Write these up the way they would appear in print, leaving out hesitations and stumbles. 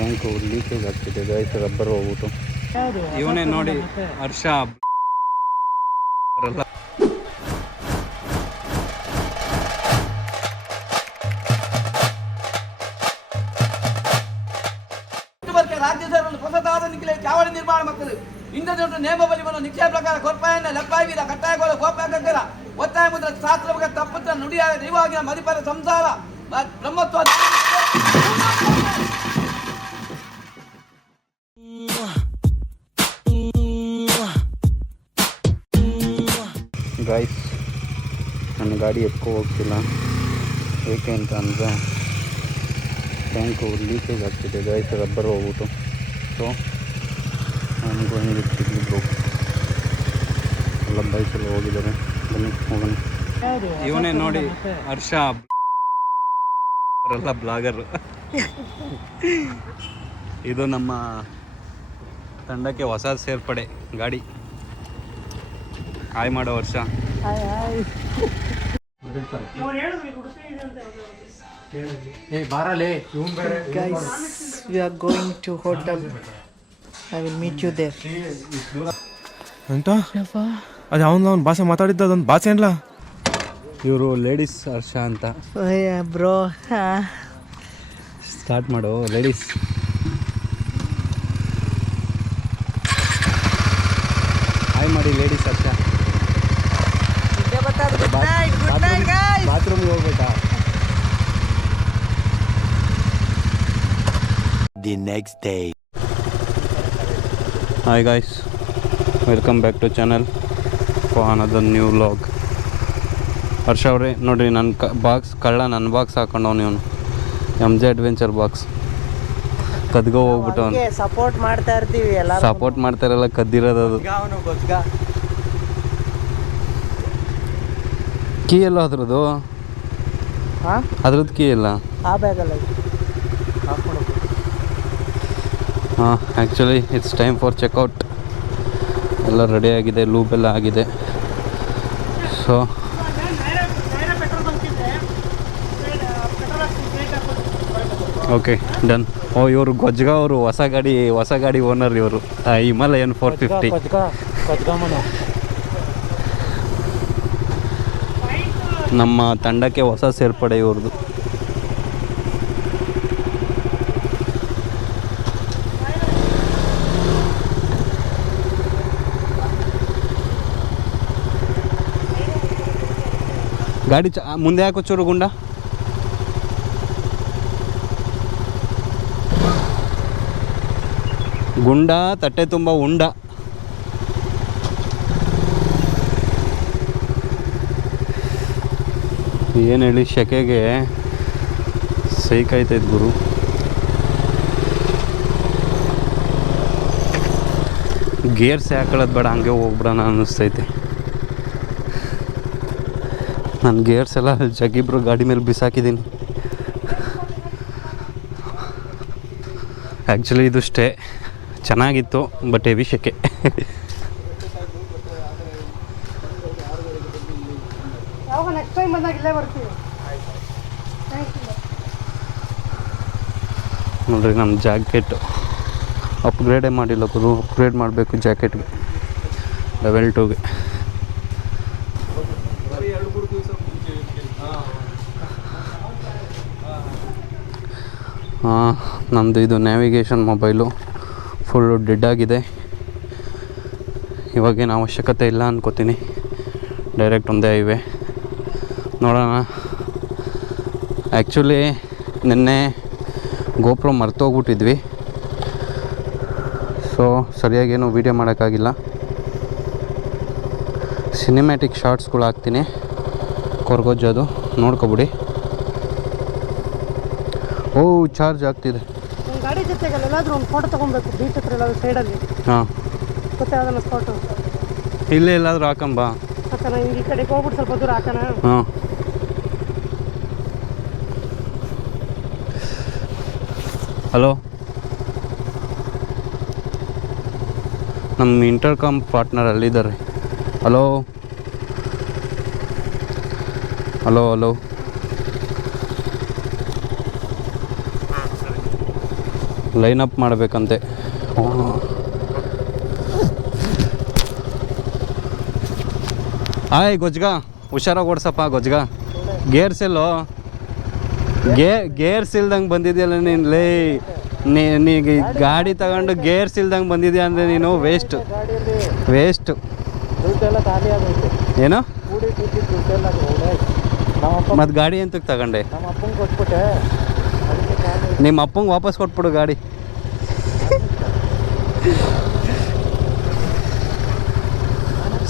Tank leakage ಆಗ್ತಿದೆ guys, rubber ಹೋಗ್ಬಿಟ್ಟು. ಇವನೇ ನೋಡಿ ಹರ್ಷ ಬರಲ್ಲ. ರಾಜ್ಯ ಸರ್ಕಾರ ಹೊಸದಾದ ಚಾವಡಿ ನಿರ್ಮಾಣ ಮಕ್ಕಳು ಇಂದ್ರಜೊಟ್ಟು ನೇಮ ಬಲಿವನ್ನು ನಿಶ್ಚಯ ಪ್ರಕಾರ ಕೊರ್ಪಾಯನ್ನ ಲೆಪ್ಪಾಯಿದ ಕಟ್ಟಾಯಗೋಲ ಕೋಪಾಗರ ಒತ್ತಾಯ ಮುದ್ರ ಶಾಸ್ತ್ರ ಬಗ್ಗೆ ತಪ್ಪುತ್ರ ನುಡಿಯಾದ ದೈವಾಗಿನ ಮದಿಪರ ಸಂಸಾರ ಬ್ರಹ್ಮತ್ವ. ಗಾಯ್ಸ್, ನನ್ನ ಗಾಡಿ ಎತ್ಕೊ ಹೋಗ್ತಿಲ್ಲ. ಏಕೆ ಅಂತ ಅಂದರೆ ಟ್ಯಾಂಕು ಲೀಕೇಜ್ ಆಗ್ತಿದೆ ಗಾಯ್ಸ್, ರಬ್ಬರ್ ಹೋಗ್ಬಿಟ್ಟು. ಸೊ ನನಗೂ ಹೆಂಗೆ ಇಟ್ಟಿದ್ರು ಎಲ್ಲ ಬೈಕಲ್ಲಿ ಹೋಗಿದ್ದಾರೆ. ಬನ್ನಿ ಹೋಗೋಣ. ಇವನೇ ನೋಡಿ ಹರ್ಷ ಬರಲ್ಲ, ಬ್ಲಾಗರ್. ಇದು ನಮ್ಮ ತಂಡಕ್ಕೆ ಹೊಸ ಸೇರ್ಪಡೆ ಗಾಡಿ. ಹಾಯ್ ಮಾಡೋ ವರ್ಷ. Guys, we are going to hotel. I will meet you there. ಅಂತ ಅದು ಅವನು ಭಾಷೆ ಮಾತಾಡಿದ್ದ ಅದೊಂದು ಭಾಷೆ ಏನ್ಲ. ಇವರು ಲೇಡೀಸ್ ಹರ್ಷ ಅಂತ. Oh yeah, bro. ಸ್ಟಾರ್ಟ್ ಮಾಡು ಲೇಡೀಸ್. ಹಾಯ್ ಮಾಡಿ ಲೇಡೀಸ್ ಹರ್ಷ. Good night, guys. ಬಾತ್ರೂಮ್ಗೆ ಹೋಗ್ಬೇಕಾ? The next day. Hi guys, welcome back to channel for another new vlog. ಹರ್ಷ ಅವರೇ ನೋಡ್ರಿ, ನನ್ನ ಬಾಕ್ಸ್ ನನ್ನ ಬಾಕ್ಸ್ ಹಾಕೊಂಡವನು. ಇವನು MJ ಅಡ್ವೆಂಚರ್ ಬಾಕ್ಸ್ ಕದ್ಗೋ ಹೋಗ್ಬಿಟ್ಟು ಅವನು. ಸಪೋರ್ಟ್ ಮಾಡ್ತಾ ಇರ್ತೀವಿ ಎಲ್ಲ. ಸಪೋರ್ಟ್ ಮಾಡ್ತಾರಲ್ಲ, ಕದ್ದಿರೋದು ಅದು. ಕೀ ಎಲ್ಲ ಅದ್ರದ್ದು ಅದ್ರದ್ದು ಕೀ ಎಲ್ಲ ಆ ಬ್ಯಾಗಲ್ಲ. ಹಾಂ, actually it's time for checkout. ಎಲ್ಲ ರೆಡಿ ಆಗಿದೆ, ಲೂಪ್ ಎಲ್ಲ ಆಗಿದೆ. So okay done. ಓ, ಇವರು ಗೊಜ್ಜಗ ಅವರು ಹೊಸ ಗಾಡಿ ಓನರ್ ಇವರು. ಹಿಮಾಲಯನ್ 450. ನಮ್ಮ ತಂಡಕ್ಕೆ ಹೊಸ ಸೇರ್ಪಡೆ ಇವ್ರದ್ದು. ಗಾಡಿ ಮುಂದೆ ಹಾಕೋ ಚೂರು ಗುಂಡ. ತಟ್ಟೆ ತುಂಬ ಉಂಡ. ಏನು ಹೇಳಿ, ಶೆಕೆಗೆ ಸೈಕಾಯ್ತೈತೆ ಗುರು. ಗೇರ್ಸ್ ಹಾಕೊಳ್ಳೋದು ಬೇಡ, ಹಂಗೆ ಹೋಗ್ಬಿಡೋಣ ಅನ್ನಿಸ್ತೈತೆ. ನನ್ನ ಗೇರ್ಸ್ ಎಲ್ಲ ಜಗ್ಗಿಬ್ರು ಗಾಡಿ ಮೇಲೆ ಬಿಸಾಕಿದ್ದೀನಿ. ಆ್ಯಕ್ಚುಲಿ ಇದು ಸ್ಟೇ ಚೆನ್ನಾಗಿತ್ತು, ಬಟ್ ಹೆವಿ ಶೆಕೆ. ನೋಡ್ರಿ, ನಮ್ಮ ಜಾಕೆಟ್ ಅಪ್ಗ್ರೇಡೇ ಮಾಡಿಲ್ಲ ಗುರು. ಅಪ್ಗ್ರೇಡ್ ಮಾಡಬೇಕು ಜಾಕೆಟ್ಗೆ, ಲೆವೆಲ್ 2ಗೆ. ನಮ್ಮದು ಇದು ನ್ಯಾವಿಗೇಷನ್ ಮೊಬೈಲು ಫುಲ್ಲು ಡೆಡ್ ಆಗಿದೆ. ಇವಾಗೇನು ಅವಶ್ಯಕತೆ ಇಲ್ಲ ಅನ್ಕೋತೀನಿ. ಡೈರೆಕ್ಟ್ ಒಂದೇ ಹೈವೇ ನೋಡೋಣ. ಆ್ಯಕ್ಚುಲಿ ನಿನ್ನೆ ಗೋಪ್ರೋ ಮರ್ತೋಗ್ಬಿಟ್ಟಿದ್ವಿ, ಸೊ ಸರಿಯಾಗೇನು ವೀಡಿಯೋ ಮಾಡೋಕ್ಕಾಗಿಲ್ಲ. ಸಿನಿಮ್ಯಾಟಿಕ್ ಶಾರ್ಟ್ಸ್ಗಳು ಹಾಕ್ತೀನಿ, ಕೊರ್ಗೊಜ್ಜೋದು ನೋಡ್ಕೊಬಿಡಿ. ಓ, ಚಾರ್ಜ್ ಆಗ್ತಿದೆ. ಗಾಡಿ ಜೊತೆಗೆ ಎಲ್ಲಾದರೂ ಒಂದು ಫೋಟೋ ತೊಗೊಬೇಕು, ಬೀಚ್ ಹತ್ರ ಎಲ್ಲಾದರೂ ಸೈಡಲ್ಲಿ. ಹಾಂ, ಗೊತ್ತೇ ಅದನ್ನು ಫೋಟೋ ಇಲ್ಲೇ ಎಲ್ಲಾದರೂ ಹಾಕಂಬಾ. ಹಾಕೋಣ, ಹಿಂಗೆ ಈ ಕಡೆಗೆ ಹೋಗ್ಬಿಟ್ಟು ಸ್ವಲ್ಪ ದೂರ ಹಾಕೋಣ. ಹಾಂ, ಹಲೋ, ನಮ್ಮ ಇಂಟರ್ಕಾಮ್ ಪಾರ್ಟ್ನರ್ ಅಲ್ಲಿದ್ದಾರೆ. Hello hello hello line up ಮಾಡಬೇಕಂತೆ. ಆಯ್ ಗೊಜ್ಗ, ಹುಷಾರಾಗಿ ಓಡಿಸಪ್ಪ ಗೊಜ್ಗ. ಗೇರ್ಸ್ ಎಲ್ಲೋ, ಗೇರ್ಸ್ ಇಲ್ದಂಗೆ ಬಂದಿದೆಯಲ್ಲ ನೀನು. ಲೇ ನೀ ಗಾಡಿ ತಗೊಂಡು ಗೇರ್ಸ್ ಇಲ್ದಂಗೆ ಬಂದಿದ್ಯಾ ಅಂದರೆ ನೀನು ವೇಸ್ಟ್. ಏನು ಮತ್ತು ಗಾಡಿ ಎಂತಕ್ಕೆ ತಗೊಂಡೆ? ನಿಮ್ಮ ಅಪ್ಪಂಗೆ ವಾಪಸ್ ಕೊಟ್ಬಿಡು ಗಾಡಿ.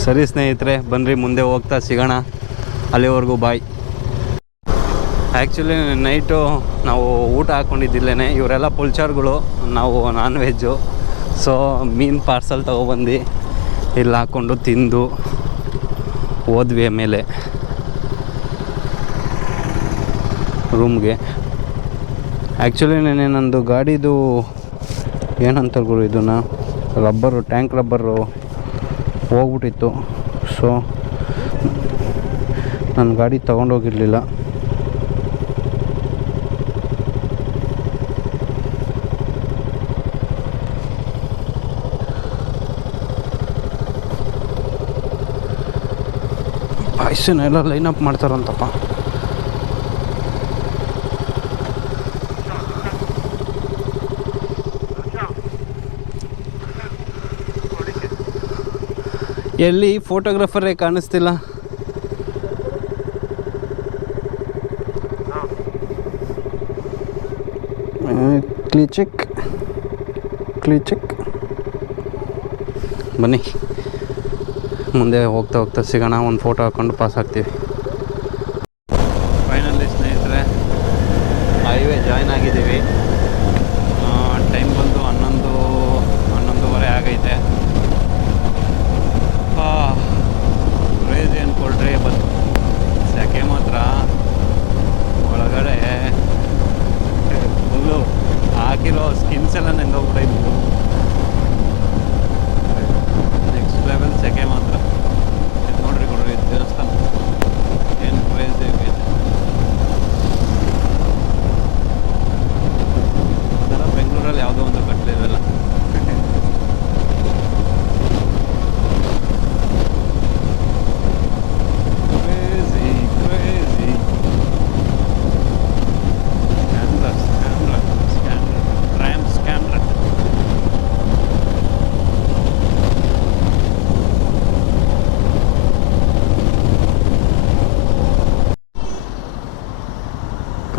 ಸರಿ ಸ್ನೇಹಿತರೆ, ಬನ್ನಿರಿ ಮುಂದೆ ಹೋಗ್ತಾ ಸಿಗೋಣ. ಅಲ್ಲಿವರೆಗೂ ಬಾಯ್. ಆ್ಯಕ್ಚುಲಿ ನೈಟು ನಾವು ಊಟ ಹಾಕ್ಕೊಂಡಿದ್ದಿಲ್ಲೇ, ಇವರೆಲ್ಲ ಪುಲ್ಚಾರ್ಗಳು, ನಾವು ನಾನ್ ವೆಜ್ಜು. ಸೊ ಮೀನು ಪಾರ್ಸಲ್ ತೊಗೊಬಂದು ಇಲ್ಲಿ ಹಾಕ್ಕೊಂಡು ತಿಂದು ಹೋದ್ವಿ ಆಮೇಲೆ ರೂಮ್ಗೆ. ಆ್ಯಕ್ಚುಲಿ ನೆನೆ ನಂದು ಗಾಡಿದು ಏನಂತಾರೆ ಗುರು, ಇದನ್ನು ರಬ್ಬರು, ಟ್ಯಾಂಕ್ ರಬ್ಬರು ಹೋಗ್ಬಿಟ್ಟಿತ್ತು. ಸೊ ನನ್ನ ಗಾಡಿ ತೊಗೊಂಡೋಗಿರಲಿಲ್ಲ. ಬಾಯ್ಸನ್ನೆಲ್ಲ ಲೈನಪ್ ಮಾಡ್ತಾರಂತಪ್ಪ. ಎಲ್ಲಿ ಫೋಟೋಗ್ರಾಫರೇ ಕಾಣಿಸ್ತಿಲ್ಲ. ಕ್ಲೀಚಿಕ್ ಬನ್ನಿ, ಮುಂದೆ ಹೋಗ್ತಾ ಸಿಗೋಣ. ಒಂದು ಫೋಟೋ ಹಾಕ್ಕೊಂಡು ಪಾಸ್ ಆಗ್ತೀವಿ. ಫೈನಲಿ ಸ್ನೇಹಿತರೆ, ಹೈವೇ ಜಾಯ್ನ್ ಆಗಿದ್ದೀವಿ. ಟೈಮ್ ಬಂದು 11:30 ಆಗೈತೆ. ಕ್ರೇಜಿ ಅಂದ್ಕೊಳ್ರಿ, ಬಟ್ ಸೆಕೆ ಮಾತ್ರ ಒಳಗಡೆ ಫುಲ್ಲು ಹಾಕಿರೋ ಸ್ಕಿನ್ಸ್ ಎಲ್ಲ ನೆಂದೋಗ್ಬಿಟ್ಟಿದ್ವು. ನೆಕ್ಸ್ಟ್ ಲೆವೆಲ್ ಸೆಕೆ ಮಾತ್ರ. ಇದು ನೋಡ್ರಿ ಕೊಡ್ರಿ, ದೇವಸ್ಥಾನ ಏನು ಕ್ರೇಜಿ ಆಗೈತೆ. ಥರ ಬೆಂಗಳೂರಲ್ಲಿ ಯಾವುದೋ ಒಂದು ಕಟ್ಟಲಿರಲ್ಲ.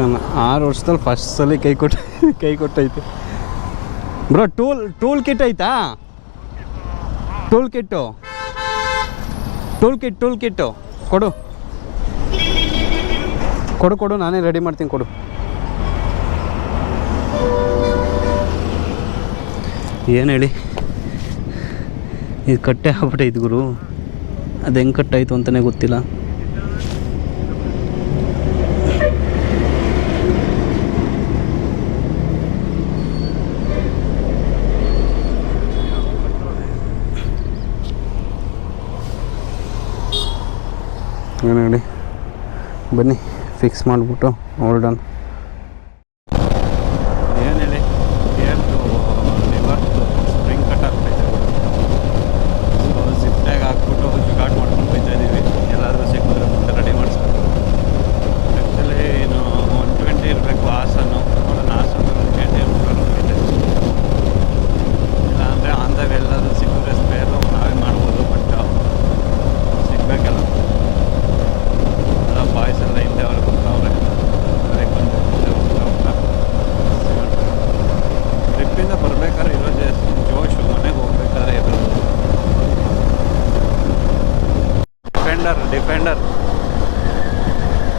ನಾನು 6 ವರ್ಷದಲ್ಲಿ ಫಸ್ಟ್ ಸಲ ಕೈ ಕೊಟ್ಟೈತೆ ಬ್ರೋ. ಟೂಲ್ ಕಿಟ್ ಐತಾ? ಟೂಲ್ ಕಿಟ್ಟು ಕೊಡು, ನಾನೇ ರೆಡಿ ಮಾಡ್ತೀನಿ, ಕೊಡು. ಏನು ಹೇಳಿ, ಇದು ಕಟ್ಟೆ ಆಗ್ಬಿಟ್ಟೈತೆ ಗುರು. ಅದು ಹೆಂಗೆ ಕಟ್ಟಾಯಿತು ಅಂತಲೇ ಗೊತ್ತಿಲ್ಲ. ಏನು ಹೇಳಿ, ಬನ್ನಿ ಫಿಕ್ಸ್ ಮಾಡಿಬಿಟ್ಟು ಹೋಲ್ಡನ್. ಏನು ಹೇಳಿ, ಗೇರ್ದು ಲಿವರ್ದು ಸ್ಪ್ರಿಂಗ್ ಕಟ್ ಆಗ್ತೈತೆ. ಜಿಪ್ ಟ್ಯಾಗ್ ಹಾಕ್ಬಿಟ್ಟು ಜುಗಾಡ್ ಮಾಡ್ಕೊಂಡು ಹೋಗ್ತಾ ಇದ್ದೀವಿ. ಎಲ್ಲಾದರೂ ಸಿಕ್ಕಿದ್ರೆ ಮುಂದೆ ರೆಡಿ ಮಾಡಿಸ್ಬೇಕು. ಆ್ಯಕ್ಚುಲಿ ಇನ್ನು 120 ಇರಬೇಕು ಹಾಸನ್ನು. ನೋಡೋಣ, ಹಾಸನ್ನು 120 ಹೋಗ್ತೈತೆ. ಇಲ್ಲಾಂದರೆ ಆಂಧ್ರ ಎಲ್ಲಾದರೂ ಸಿಕ್ಕಿದ್ರೆ ಸ್ಪೇರು ನಾವೇ ಮಾಡ್ಬೋದು. ಬಟ್ ಸಿಗಬೇಕಲ್ಲ. ಬಾಯ್ಸ್ ಎಲ್ಲ ಹಿಂದೆ ಅವ್ರಿಗೆ ಹೋಗ್ತಾವ್ರೆ. ಅದಕ್ಕೆ ಬಂದು ಹೋಗ್ತಾ ಟ್ರಿಪ್ಪಿಂದ ಬರ್ಬೇಕಾದ್ರೆ ಇರೋ ಜೋಶು ಮನೆಗೆ ಹೋಗ್ಬೇಕಾದ್ರೆ ಇರೋದು. ಡಿಫೆಂಡರ್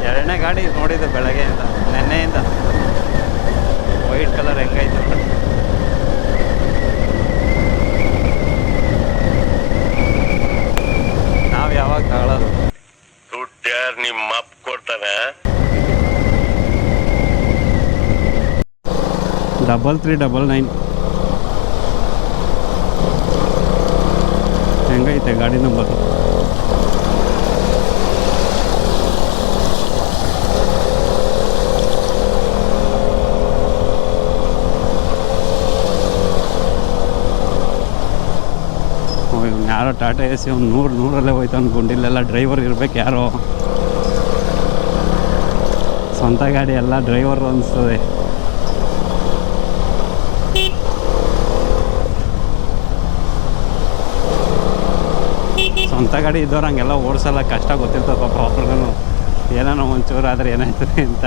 2ನೇ ಗಾಡಿ ನೋಡಿದ್ದು ಬೆಳಗ್ಗೆಯಿಂದ, ನೆನ್ನೆಯಿಂದ. ವೈಟ್ ಕಲರ್ ಹೆಂಗೈತೆ ಅಂತ. ನಾವು ಯಾವಾಗ ತಗೊಳ್ಳೋದು? ನಿಮ್ಮ ಅಪ್ಪ ಕೊಡ್ತಾನೆ. 3399 ಹೆಂಗೈತೆ ಗಾಡಿ ನಂಬರು? ಯಾರೋ ಟಾಟಾ ಎ ಸಿ ಒಂದು 100 ಹೋಯ್ತು ಅಂದ್ಕೊಂಡಿಲ್ಲೆಲ್ಲ ಡ್ರೈವರ್ ಇರ್ಬೇಕು ಯಾರೋ. ಸ್ವಂತ ಗಾಡಿ ಎಲ್ಲ ಡ್ರೈವರ್ ಅನಿಸ್ತದೆ. ಸ್ವಂತ ಗಾಡಿ ಇದ್ದವ್ರು ಹಂಗೆಲ್ಲ ಓಡಿಸಲ್ಲ, ಕಷ್ಟ ಗೊತ್ತಿರ್ತದೆ ಪಾಪ ಅವ್ರಿಗೂ. ಏನೋ ಒಂಚೂರು ಆದರೆ ಏನಾಯ್ತದೆ ಅಂತ.